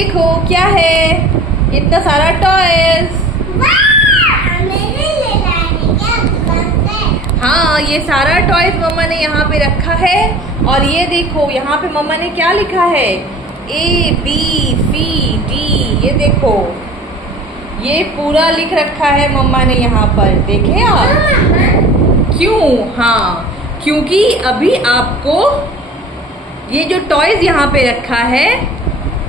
देखो क्या है, इतना सारा टॉयज। हाँ, ये सारा टॉयज मम्मा ने यहाँ पे रखा है। और ये देखो यहाँ पे मम्मा ने क्या लिखा है, ABCD। ये देखो ये पूरा लिख रखा है मम्मा ने यहाँ पर, देखे आप। क्यों? हाँ, क्योंकि अभी आपको ये जो टॉयज यहाँ पे रखा है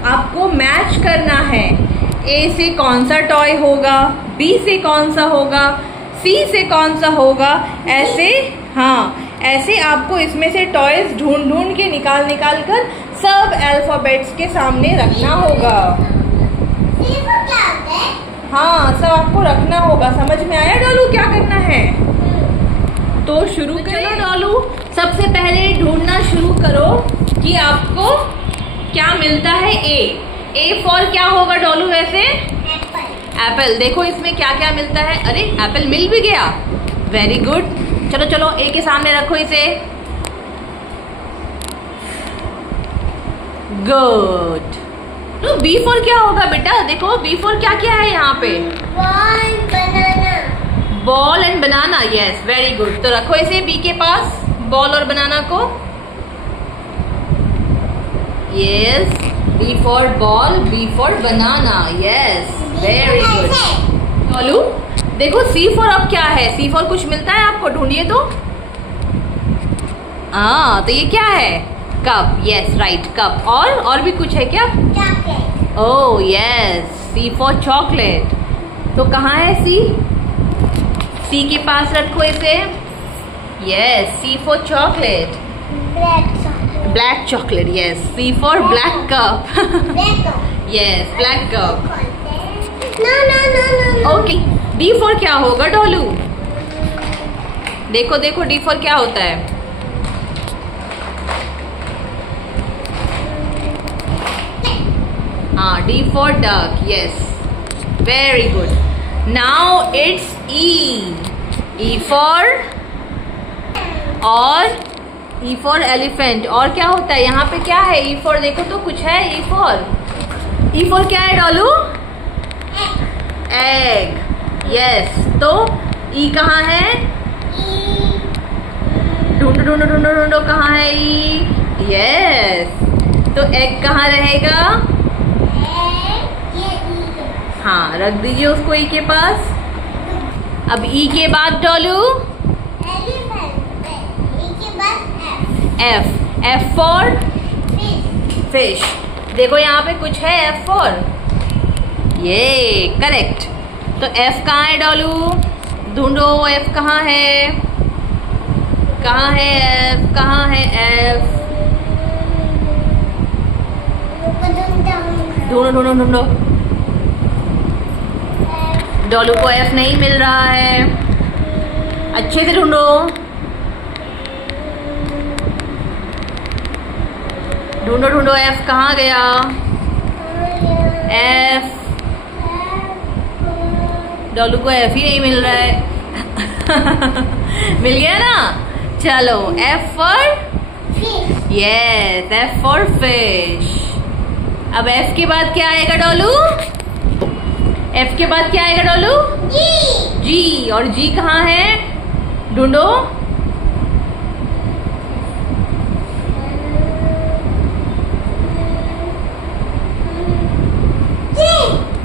आपको मैच करना है। A से कौन सा टॉय होगा, B से कौन सा होगा, C से कौन सा होगा, ऐसे। हाँ, ऐसे आपको इसमें से टॉयज ढूंढ ढूंढ के निकाल कर सब अल्फाबेट्स के सामने रखना होगा। हाँ, सब आपको रखना होगा। समझ में आया डॉलू क्या करना है? तो शुरू करो डॉलू। सबसे पहले ढूंढना शुरू करो कि आपको क्या मिलता है। A फॉर क्या होगा डॉलू वैसे? एप्पल। देखो इसमें क्या क्या मिलता है। अरे एप्पल मिल भी गया, वेरी गुड। चलो चलो A के सामने रखो इसे, गुड। तो B फॉर क्या होगा बेटा? देखो B फॉर क्या क्या है यहाँ पे? Ball and banana, yes very good. तो रखो इसे B के पास, बॉल और बनाना को। Yes, B for ball, B for banana, yes very good. Dolu देखो C फॉर अब क्या है? C फॉर कुछ मिलता है आपको, ढूंढिए तो। हाँ, तो ये क्या है? Cup, yes right cup. और भी कुछ है क्या? Oh yes, C for chocolate. तो कहाँ है C? C के पास रखो इसे, yes C for chocolate, black chocolate, yes C for black cup, yes black cup. Okay, D for क्या होगा डॉलू? देखो देखो D फॉर क्या होता है? हाँ, D for duck, yes very good. Now it's E for, और E फॉर एलिफेंट। और क्या होता है यहाँ पे? क्या है E फॉर? देखो तो कुछ है E फॉर क्या है डॉलू? Egg, yes. तो E कहाँ है? ढूंढो ढूंढो ढूंढो ढूंढो, कहाँ है E? यस। तो एग कहाँ रहेगा? हाँ, रख दीजिए उसको E के पास। अब E के बाद डॉलू F फॉर फिश। देखो यहाँ पे कुछ है F फॉर, ये करेक्ट। तो F कहाँ है डॉलू? ढूंढो F कहाँ है, कहाँ है F, कहाँ है F? ढूंढो ढूंढो ढूंढो। डॉलू को F नहीं मिल रहा है, अच्छे से ढूंढो। ढूंढो ढूंढो F कहाँ गया? F, डॉलू को F ही नहीं मिल रहा है। मिल गया ना? चलो F for, yes F for fish. अब F के बाद क्या आएगा डॉलू? F के बाद क्या आएगा डॉलू? G। और G कहाँ है? ढूंढो।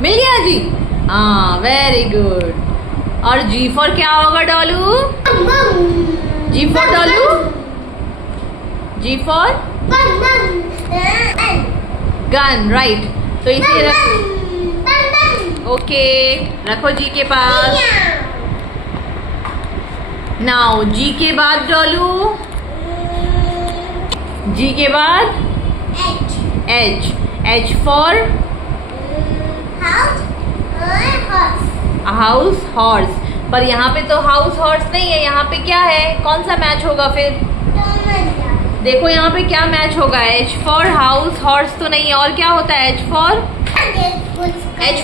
मिल गया जी? हाँ वेरी गुड। और G फॉर क्या होगा Dolu? G for Dolu? G for gun, right. तो इसे रख, ओके रखो G के पास। नाउ G के बाद डॉलू, G के बाद H फॉर हाउस हॉर्स। पर यहाँ पे तो हाउस हॉर्स नहीं है, यहाँ पे क्या है? कौन सा मैच होगा फिर? देखो यहाँ पे क्या मैच होगा? H फॉर हाउस हॉर्स तो नहीं है, और क्या होता है H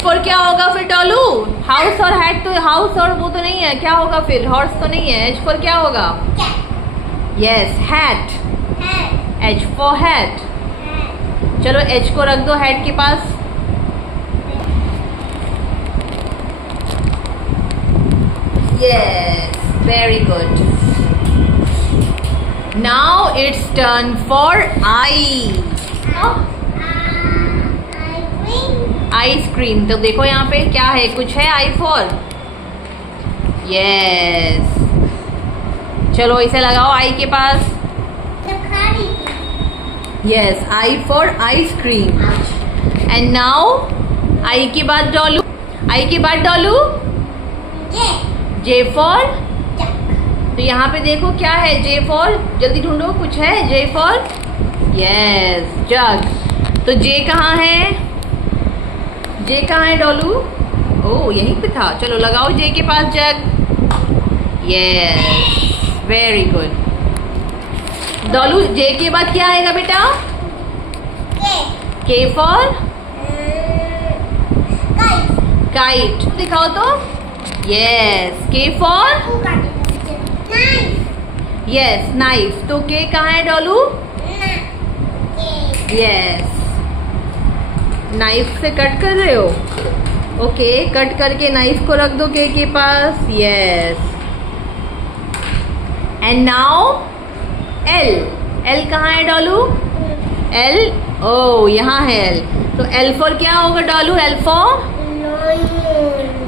फॉर क्या होगा फिर डॉलू? हाउस और हैट, तो हाउस और वो तो नहीं है, क्या होगा फिर? हॉर्स तो नहीं है। H फॉर क्या होगा? Yes hat, H for hat. चलो H को रख दो हैट के पास। Yes, very good. Now it's turn for I. Ice cream. तो देखो यहाँ पे क्या है, कुछ है I for? Yes. चलो इसे लगाओ I के पास। Yes, I for ice cream. And now I के बाद डॉलू, I के बाद डॉलू J for? तो यहाँ पे देखो क्या है, J for? जल्दी ढूंढो, कुछ है J for? Yes, जग। तो J कहाँ है? J कहाँ है डॉलू? ओह यहीं पे था। चलो लगाओ J के पास जग। Yes, very good. डॉलू J के बाद क्या आएगा बेटा? K for? Kite। दिखाओ तो। Yes, K for? Yes, knife। तो K कहाँ है डॉलू? Yes, नाइफ से कट कर रहे हो? ओके, कट करके नाइफ को रख दो K के पास। Yes, and now L। L कहाँ है डॉलू? L, ओ यहाँ है L। तो L for क्या होगा डॉलू? L for?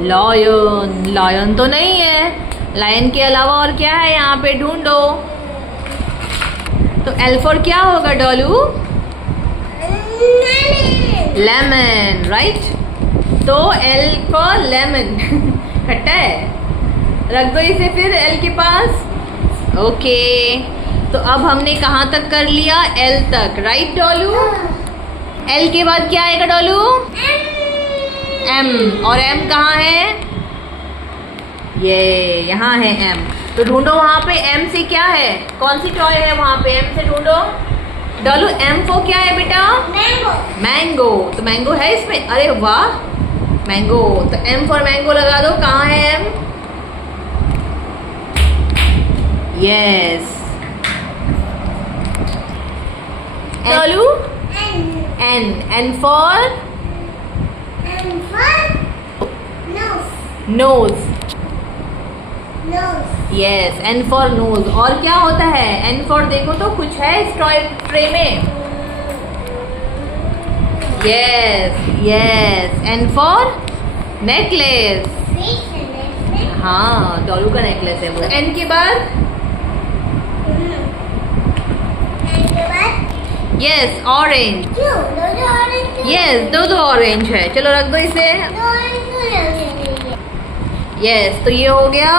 लायन। लायन तो नहीं है, लायन के अलावा और क्या है यहाँ पे, ढूंढो। तो L for क्या होगा डॉलू? Lemon, right. तो L for लेमन। खट्टा है, रख दो इसे फिर L के पास। ओके, तो अब हमने कहाँ तक कर लिया? L तक, राइट डॉलू। L के बाद क्या आएगा डॉलू? M। और M कहाँ है? ये यहाँ है M। तो ढूंढो वहाँ पे M से क्या है, कौन सी टॉय है वहाँ पे, M से ढूंढो डॉलू। M को क्या है बेटा? मैंगो। मैंगो। तो मैंगो है इसमें? अरे वाह, मैंगो। तो M फॉर मैंगो लगा दो। कहाँ है M? Yes. Dolu N। N for? Nose. Yes, N for nose. और क्या होता है N फॉर? देखो तो कुछ है इस टॉय ट्रे में। Yes, yes, N for necklace. हाँ, डॉलू का नेकलेस है वो। N के बाद? Yes, orange. यस, दो ऑरेंज है। चलो रख दो इसे। यस, तो ये हो गया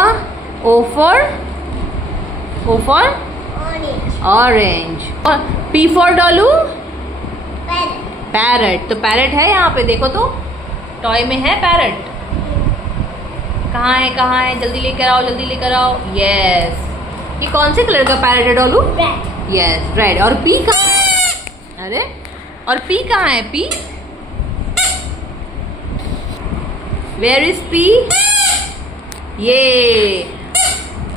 O for? O for? Orange. और P for डॉलू? पैरट। तो पैरट है यहाँ पे, देखो तो टॉय में है पैरट। कहाँ है, कहाँ है? जल्दी लेकर आओ, जल्दी लेकर आओ। यस, ये कौन से कलर का पैरट है डॉलू? Yes, red. और P कहाँ है? अरे, और P कहाँ है? P? Where is P? ये।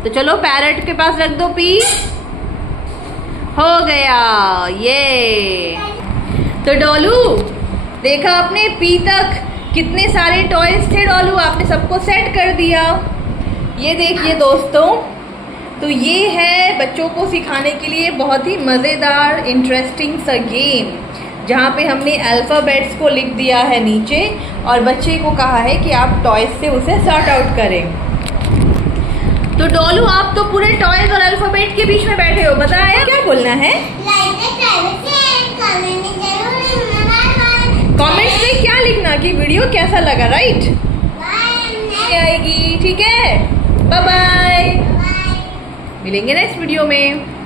तो चलो पैरट के पास रख दो P। हो गया ये। तो डॉलू देखा आपने, P तक कितने सारे टॉयज थे डॉलू, आपने सबको सेट कर दिया। ये देखिए दोस्तों, तो ये है बच्चों को सिखाने के लिए बहुत ही मज़ेदार इंटरेस्टिंग सा गेम, जहाँ पे हमने अल्फ़ाबेट्स को लिख दिया है नीचे और बच्चे को कहा है कि आप टॉयज से उसे सॉर्ट आउट करें। तो डॉलू आप तो पूरे टॉयज और अल्फ़ाबेट के बीच में बैठे हो, बताया क्या बोलना है? कमेंट्स में क्या लिखना कि वीडियो कैसा लगा, राइट? आएगी, ठीक है। बाय बाय, मिलेंगे नेक्स्ट वीडियो में।